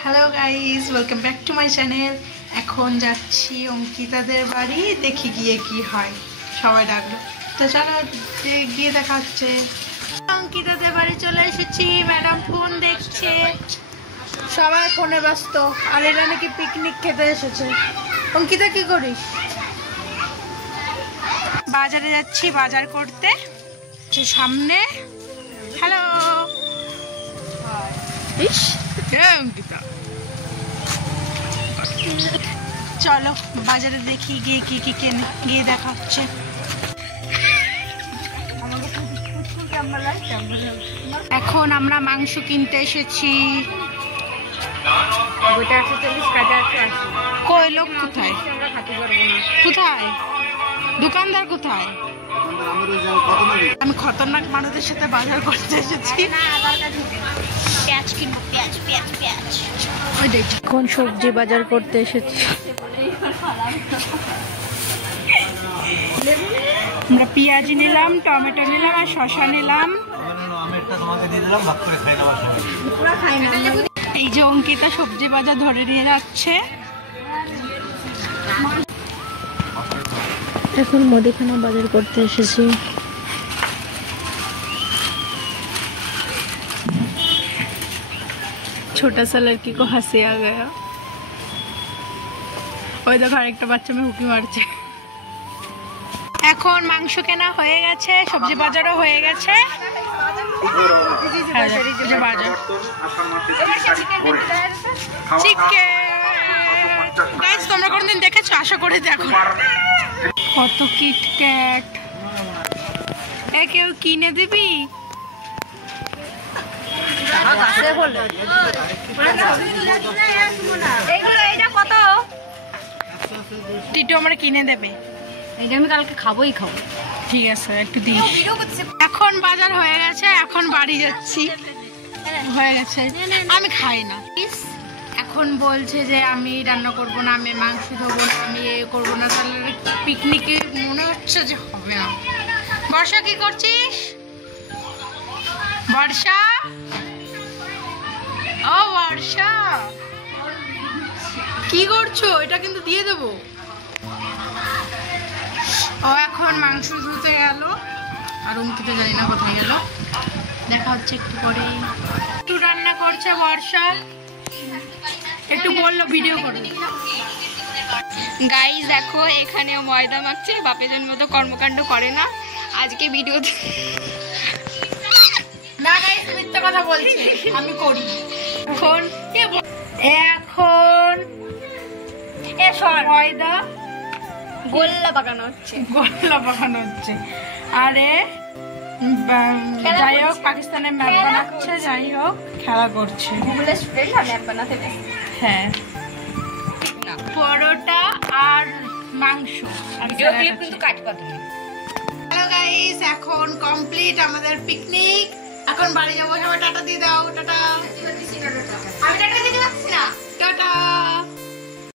Hello guys, welcome back to my channel. এখন যাচ্ছি অঙ্কিতাদের বাড়ি, দেখি গিয়ে কি হয়। সবাই ডাকলো তো চলো গিয়ে দেখা হচ্ছে। অঙ্কিতাদের বাড়ি চলে এসেছি। ম্যাডাম ফোন দেখছে, সবাই ফোনে ব্যস্ত। আর এরা নাকি পিকনিক খেতে এসেছে। অঙ্কিতা কি করিস? বাজারে যাচ্ছি বাজার করতে। সামনে হ্যালো ইস অঙ্কিতা, চলো বাজারে দেখি গিয়ে কি কি কেনে, গিয়ে দেখা হচ্ছে। এখন আমরা মাংস কিনতে এসেছি। কই লোক কোথায়? কোথায় দোকানদার কোথায়? আমি খতরনাক মানুষের সাথে বাজার করতে এসেছি। এখন সবজি বাজার করতে এসেছি। আমরা পেঁয়াজ নিলাম, টমেটো নিলাম আর শসা নিলাম। এই যে অঙ্কিতা সবজি বাজার ধরে নিয়ে যাচ্ছে। এখন মুদিখানা বাজার করতে এসেছি। छोटा सा लड़की को हंसी आ गया। ওই দেখো আরেকটা বাচ্চা মেয়ে হুকি মারছে। এখন মাংস কেনা হয়ে গেছে, সবজি বাজারও হয়ে গেছে। গাইস তোমরা কোনদিন দেখেছো? আশা করে দেখো। কত কিটক্যাট, কেউ কিনে দিবি? টিটু আমরা কিনে দেবে। এইটা আমি কালকে খাবোই খাবো। ঠিক আছে একটু দিস। এখন বাজার হয়ে গেছে, এখন বাড়ি যাচ্ছি। হয়ে গেছে, আমি খাই না। এখন বলছে যে আমি রান্না করবো না, আমি মাংস ধোবো না, আমি এ করবো না। তাহলে পিকনিকে মনে হচ্ছে যে হবে না। বর্ষা কি করছিস? বর্ষা, ও বর্ষা কি করছো? এটা কিন্তু দিয়ে দেবো। ও এখন মাংস ধুতে গেল, আর অঙ্কিতা জানি না কোথায় গেল। দেখা হচ্ছে একটু পরে। একটু রান্না করছে বর্ষা, একটু বললো ভিডিও করো। গাইস দেখো এখানেও ময়দা মাখছে। বাপের জন্য মতো কর্মকাণ্ড করে না আজকে ভিডিওতে। না গাইস মিথ্যা কথা বলছি, আমি করি। এখন ময়দা গোল্লা পাকানো হচ্ছে, গোল্লা পাকানো হচ্ছে। আরে যাই হোক পাকিস্তানের ম্যাপ বানাচ্ছে, যাই হোক খেলা করছে। হ্যাঁ পরোটা আর মাংস। কিন্তু কাট কথা। হ্যালো গাইস, এখন কমপ্লিট আমাদের পিকনিক। এখন বাড়ি যাবো। সবাই টাটা দিয়ে দাও। টাটা। আমি টাটা দিতে পারছি না। টাটা।